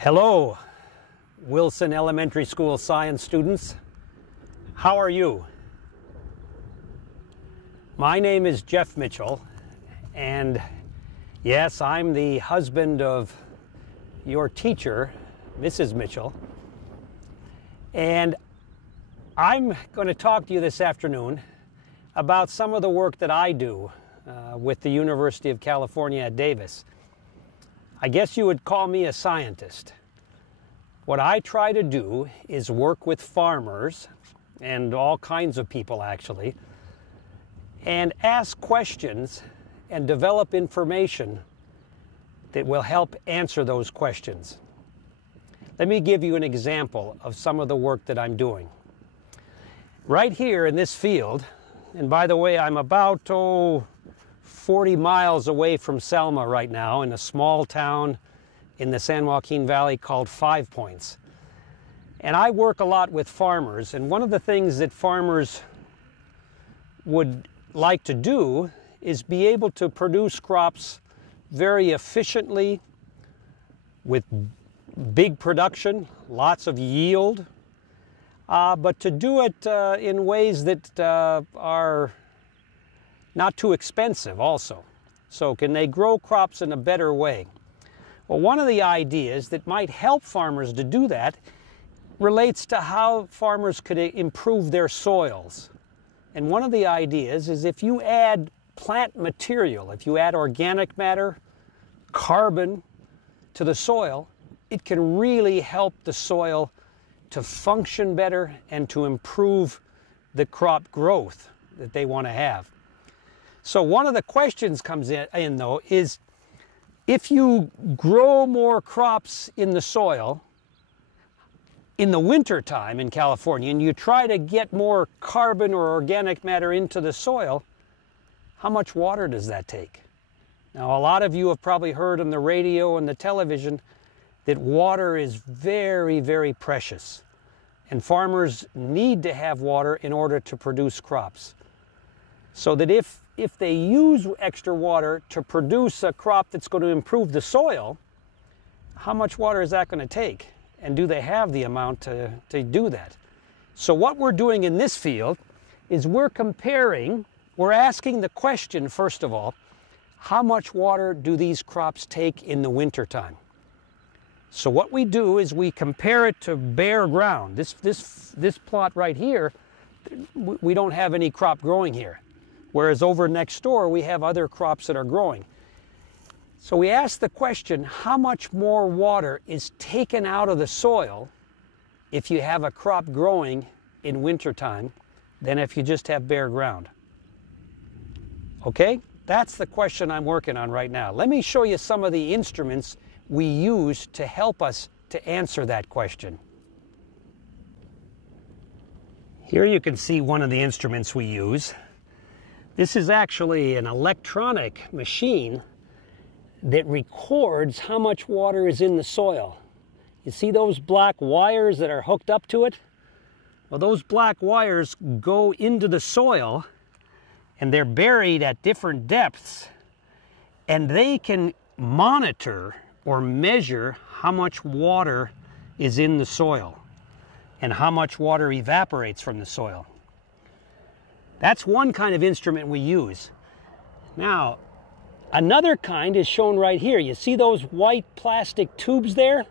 Hello, Wilson Elementary School science students. How are you? My name is Jeff Mitchell, and yes, I'm the husband of your teacher, Mrs. Mitchell. And I'm going to talk to you this afternoon about some of the work that I do with the University of California at Davis. I guess you would call me a scientist. What I try to do is work with farmers and all kinds of people actually, and ask questions and develop information that will help answer those questions. Let me give you an example of some of the work that I'm doing. Right here in this field, and by the way, I'm about 40 miles away from Selma right now in a small town in the San Joaquin Valley called Five Points. And I work a lot with farmers, and one of the things that farmers would like to do is be able to produce crops very efficiently with big production, lots of yield, but to do it in ways that are not too expensive also. So can they grow crops in a better way? Well, one of the ideas that might help farmers to do that relates to how farmers could improve their soils. And one of the ideas is if you add plant material, if you add organic matter, carbon to the soil, it can really help the soil to function better and to improve the crop growth that they want to have. So one of the questions comes in though is if you grow more crops in the soil in the winter time in California and you try to get more carbon or organic matter into the soil, how much water does that take? Now, a lot of you have probably heard on the radio and the television that water is very, very precious, and farmers need to have water in order to produce crops. So that if they use extra water to produce a crop that's going to improve the soil, how much water is that going to take? And do they have the amount to do that? So what we're doing in this field is we're asking the question, first of all, how much water do these crops take in the wintertime? So what we do is we compare it to bare ground. This plot right here, we don't have any crop growing here. Whereas over next door, we have other crops that are growing. So we ask the question, how much more water is taken out of the soil if you have a crop growing in wintertime than if you just have bare ground? Okay, that's the question I'm working on right now. Let me show you some of the instruments we use to help us to answer that question. Here you can see one of the instruments we use. This is actually an electronic machine that records how much water is in the soil. You see those black wires that are hooked up to it? Well, those black wires go into the soil and they're buried at different depths, and they can monitor or measure how much water is in the soil and how much water evaporates from the soil. That's one kind of instrument we use. Now, another kind is shown right here. You see those white plastic tubes there?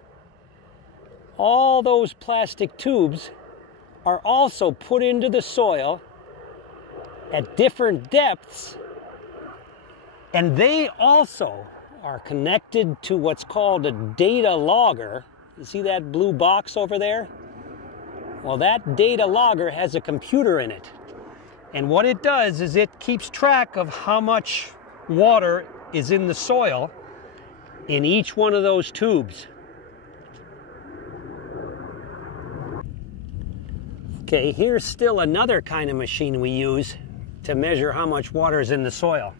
All those plastic tubes are also put into the soil at different depths, and they also are connected to what's called a data logger. You see that blue box over there? Well, that data logger has a computer in it. And what it does is it keeps track of how much water is in the soil in each one of those tubes. Okay, here's still another kind of machine we use to measure how much water is in the soil.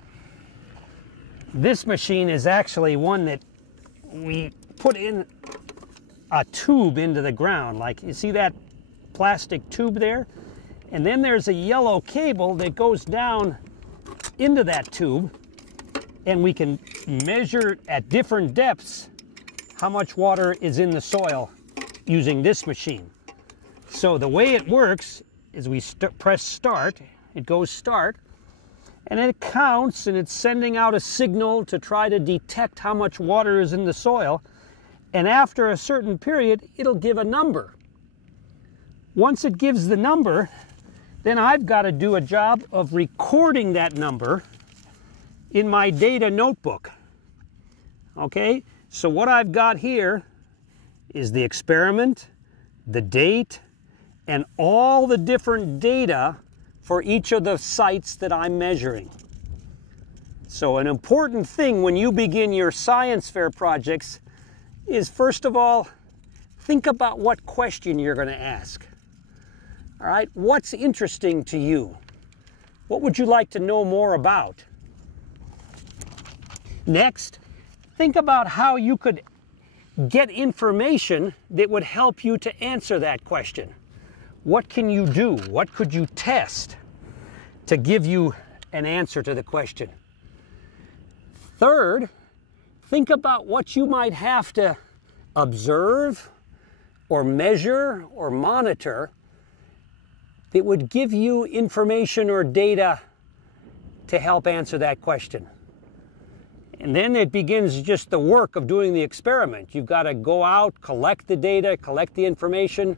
This machine is actually one that we put in a tube into the ground. Like, you see that plastic tube there? And then there's a yellow cable that goes down into that tube, and we can measure at different depths how much water is in the soil using this machine. So the way it works is we press start, it goes start, and it counts and it's sending out a signal to try to detect how much water is in the soil. And after a certain period, it'll give a number. Once it gives the number, then I've got to do a job of recording that number in my data notebook. Okay, so what I've got here is the experiment, the date, and all the different data for each of the sites that I'm measuring. So an important thing when you begin your science fair projects is, first of all, think about what question you're going to ask. All right, what's interesting to you? What would you like to know more about? Next, think about how you could get information that would help you to answer that question. What can you do? What could you test to give you an answer to the question? Third, think about what you might have to observe or measure or monitor that would give you information or data to help answer that question. And then it begins just the work of doing the experiment. You've got to go out, collect the data, collect the information,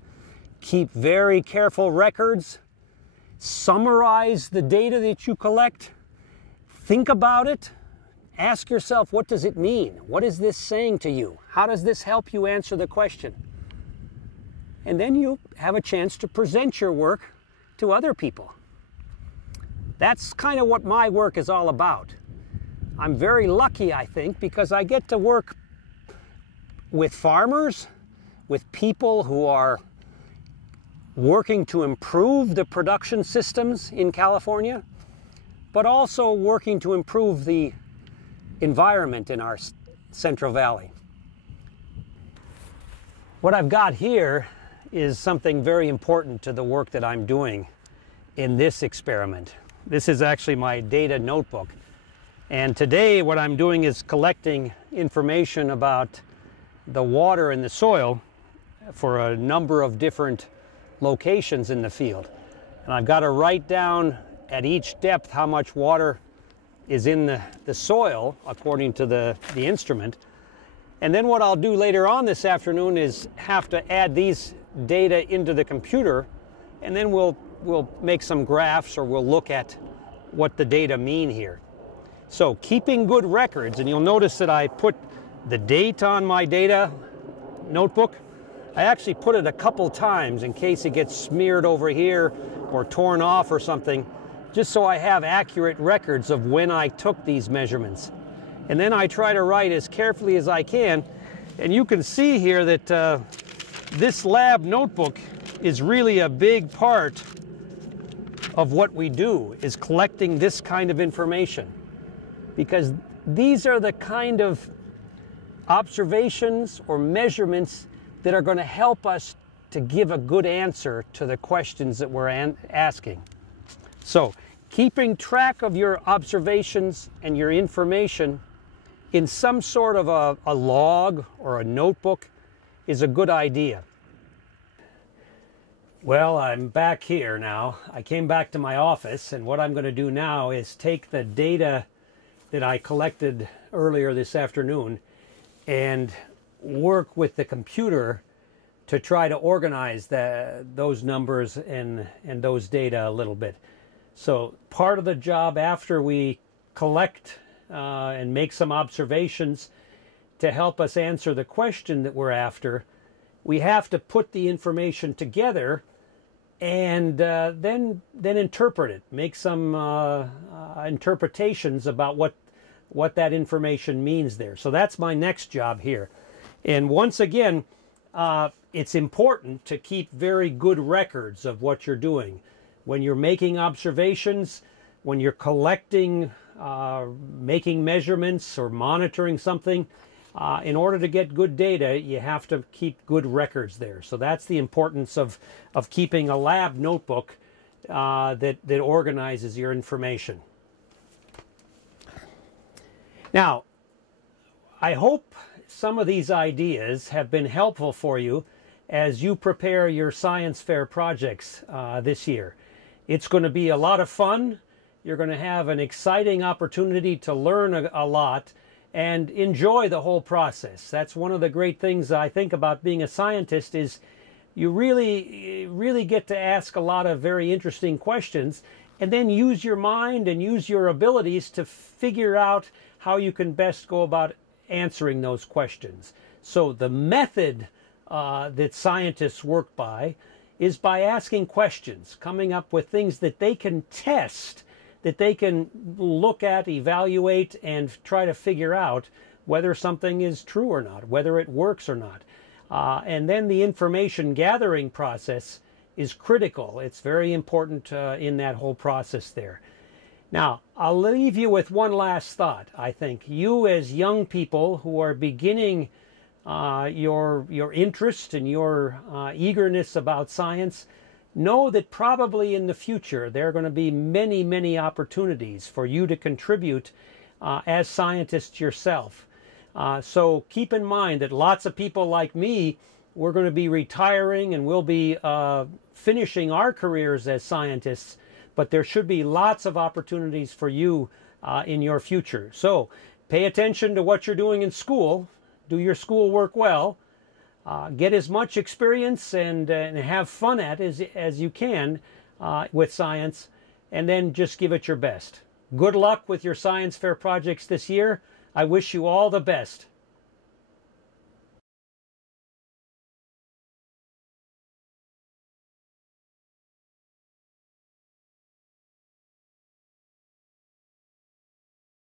keep very careful records, summarize the data that you collect, think about it, ask yourself, what does it mean? What is this saying to you? How does this help you answer the question? And then you have a chance to present your work to other people. That's kind of what my work is all about. I'm very lucky, I think, because I get to work with farmers, with people who are working to improve the production systems in California, but also working to improve the environment in our Central Valley. What I've got here is something very important to the work that I'm doing in this experiment. This is actually my data notebook. And today what I'm doing is collecting information about the water in the soil for a number of different locations in the field. And I've got to write down at each depth how much water is in the soil according to the instrument. And then what I'll do later on this afternoon is have to add these data into the computer, and then we'll make some graphs, or we'll look at what the data mean here. So keeping good records, and you'll notice that I put the date on my data notebook. I actually put it a couple times in case it gets smeared over here or torn off or something, just so I have accurate records of when I took these measurements. And then I try to write as carefully as I can. And you can see here that this lab notebook is really a big part of what we do, is collecting this kind of information. Because these are the kind of observations or measurements that are going to help us to give a good answer to the questions that we're asking. So, keeping track of your observations and your information in some sort of a log or a notebook is a good idea. Well, I'm back here now. I came back to my office, and what I'm going to do now is take the data that I collected earlier this afternoon and work with the computer to try to organize those numbers and those data a little bit. So part of the job after we collect and make some observations to help us answer the question that we're after, we have to put the information together and then interpret it, make some interpretations about what that information means there. So that's my next job here. And once again, it's important to keep very good records of what you're doing. When you're making observations, when you're collecting, making measurements or monitoring something, in order to get good data, you have to keep good records there. So that's the importance of keeping a lab notebook that organizes your information. Now, I hope some of these ideas have been helpful for you as you prepare your science fair projects this year. It's going to be a lot of fun. You're going to have an exciting opportunity to learn a lot and enjoy the whole process. That's one of the great things I think about being a scientist is you really get to ask a lot of very interesting questions and then use your mind and use your abilities to figure out how you can best go about answering those questions. So the method that scientists work by is by asking questions, coming up with things that they can test, that they can look at, evaluate, and try to figure out whether something is true or not, whether it works or not. And then the information gathering process is critical. It's very important in that whole process there. Now, I'll leave you with one last thought. I think you as young people who are beginning your interest and your eagerness about science, know that probably in the future there are going to be many, many opportunities for you to contribute as scientists yourself. So keep in mind that lots of people like me, we're going to be retiring and we'll be finishing our careers as scientists, but there should be lots of opportunities for you in your future. So pay attention to what you're doing in school. Do your schoolwork well. Get as much experience and have fun at as you can with science, and then just give it your best. Good luck with your science fair projects this year. I wish you all the best.